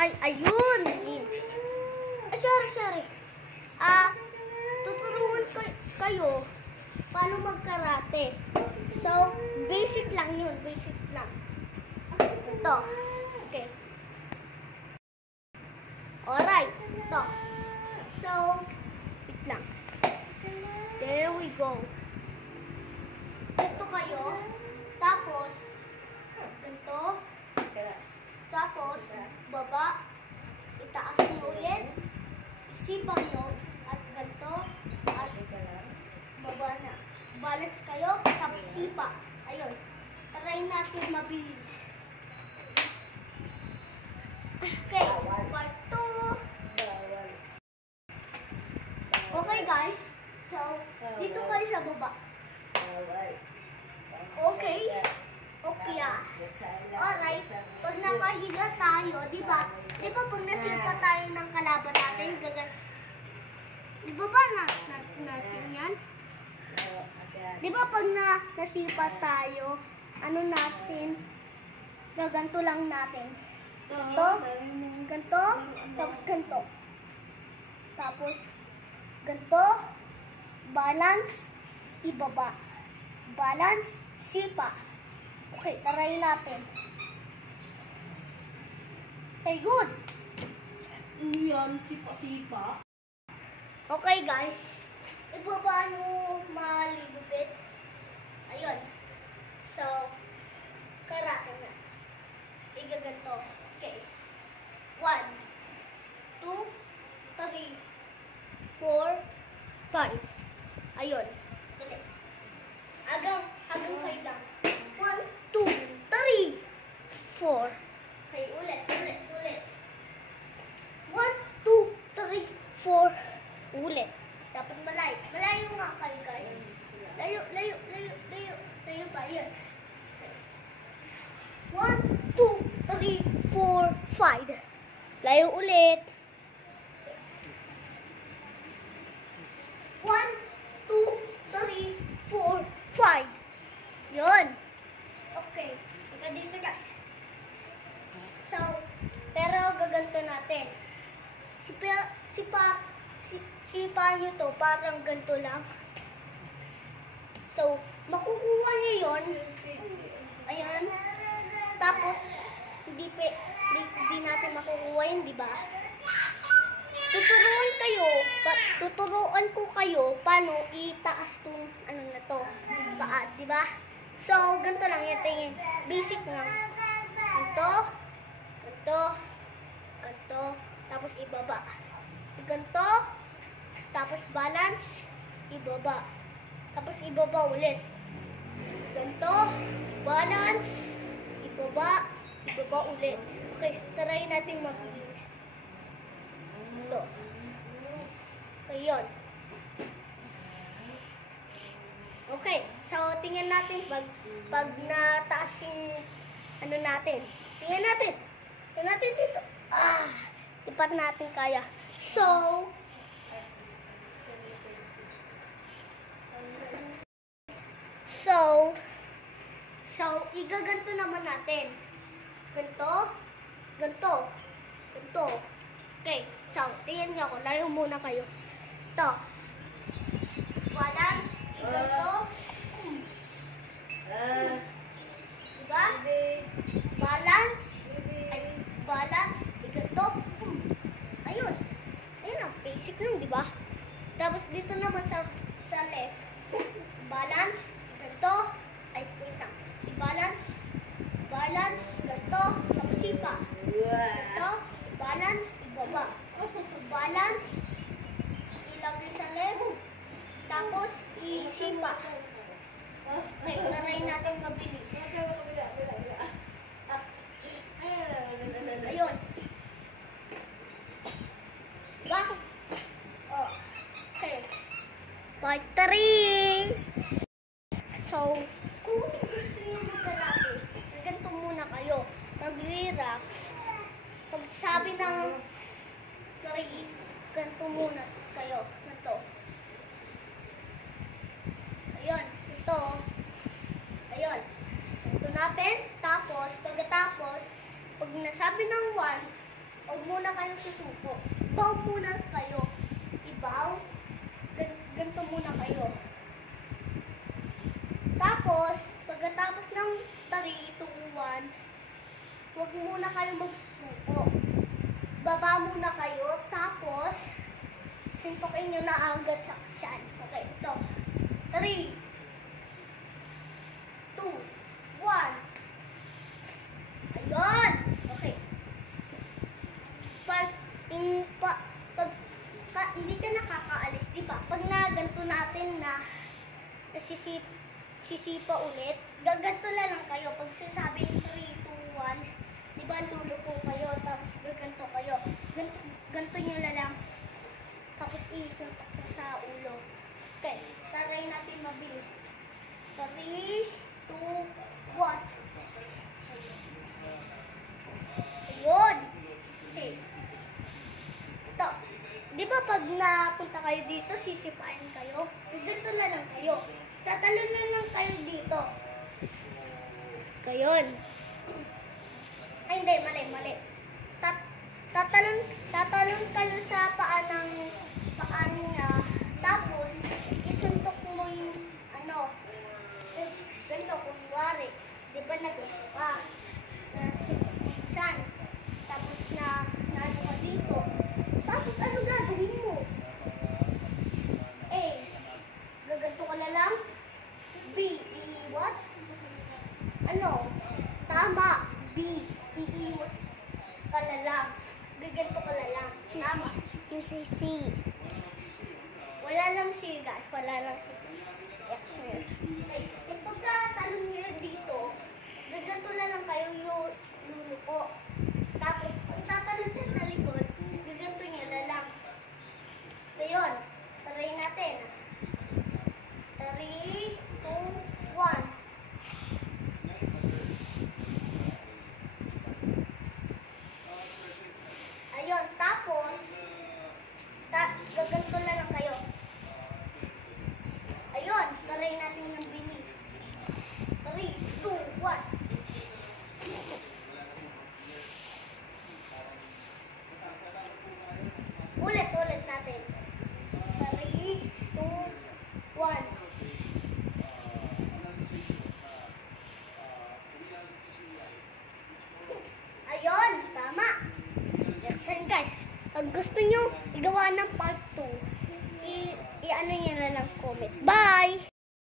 Ay, ayun. Sorry. Tuturuan kayo paano mag-karate. So, basic lang yun. Basic lang. Ito. Okay. Alright. Ito. So, wait lang. There we go. Ito kayo. Tapos, ito. Tapos, baba. Itaas nyo ulit. Isipan nyo. At ganito. At baba na. Balance kayo. Tapos sipa. Ayun. Try natin mabilis. Okay. Part 2. Okay guys. So, dito kayo sa baba. Okay. Okay Alright. Pag nakahiga tayo, di ba? Di ba pag nasipa tayo ng kalaban natin, di ba natin yan? Di ba pag nasipa tayo, ano natin, gaganto lang natin. Ganto, tapos ganto. Tapos, ganto, balance, ibaba. Balance, sipa. Okay, try natin. Okay, good. Yan, sipa-sipa. Okay, guys. Ibaba nyo malilupit. Ayun. So, karate na. Igaganto. Okay. 1, 2, 3, 4, 5. Ayun. Dali. Hanggang 5 lang. 1, 2, 3, 4. Okay, ulit. 1, 2, 3, 4. Ulit. Dapat malayo. Malayo nga kayo, guys. Layo ba? Yan. 1, 2, 3, 4, 5. Layo ulit. 1, 2, 3, 4, 5. Yun. Okay. Ika dito, guys. So, pero gaganto natin. Sipa nyo to, parang ganito lang. So, makukuha nyo yun. Ayan. Tapos, hindi natin makukuha yun, di ba? Tuturuan ko kayo paano itaas tong ano na to, paa, di ba? So, ganito lang yan, tingin. Basic lang. Ganito, tapos ibaba. Ganito, tapos balance, ibaba. Tapos ibaba ulit. Ganito, balance, ibaba ulit. Okay, try natin mabilis. Ito. Ayun. Okay, so tingnan natin pag nataas yung ano natin. Tingnan natin dito. Ipat natin kaya. So, igaganto naman natin. Ganto. Okay, so, tingnan nyo ako. Layo muna kayo. Ito. Balance. Ganto. Diba? Balance. Ganto. Ayun ang basic lang, diba? Tapos dito naman sa left. Balance. Ganto. Ay, wait lang. Balance. Ganto. Tapos sipa. Ganto. Balance. Ibaba. Balance. Ilagay sa left. Tapos isipa. Okay, try natin mabilis. Ayun. Diba? Okay. Part 3. So, kung gusto nyo mag-karate, ganito muna kayo. Mag-relax. Pag sabi ng 3, ganito muna kayo. Ganito. Ayun. Ito. Ayun. Ito natin. Tapos, pagkatapos, pag nasabi ng 1, Huwag muna kayo susuko. Ibaw muna kayo. Ibaw. Ganito muna kayo. Tapos, pagkatapos ng 3, 2, 1, huwag muna kayo magsusuko. Baba muna kayo. Tapos, sintukin nyo na agad sa kasyan. Okay, ito. 3, 2, 1. Ayun. Okay. Hindi ka nakakaalis, di ba? Pag naganto natin na sisipa ulit, gaganto lang kayo. Pag sasabing 3, 2, 1, di ba lulupo kayo, tapos gaganto kayo. Ganto nyo na lang, tapos isuntok ko sa ulo. Okay, taray natin mabilis. 3, 2, 1. Ayun. Okay. Ito. Di ba pag napunta kayo dito, sisipain kayo? Dito na lang kayo. Tatalon na lang kayo dito. Gayon. Ay, hindi. Mali. Tatalon kayo sa paa niya. Tapos, isuntok mo yung ganito, kunwari. Di ba nagpunta ka? Saan? Tapos ano ka dito. Tapos ano gagawin mo? A. Gaganto ka na lang. B. Iiwas. Tama. B. Iiwas ka na lang. Gaganto ka na lang. Tama. You say C. Wala lang C, guys. Wala lang C. X na yun. Okay. Pagkatalong nyo dito, gaganto na lang kayo yung luluko. Tapos, kung tatalon siya sa likod, gaganto niya na lang. So, yun. Try natin. 3, 2, 1. Ayun. Tapos, gaganto na lang kayo. Ayun. Try natin ng bilis. 3, 2, 1. Ulit natin. 3, 2, 1. Ayun, tama. Yan guys. Pag gusto nyo igawa ng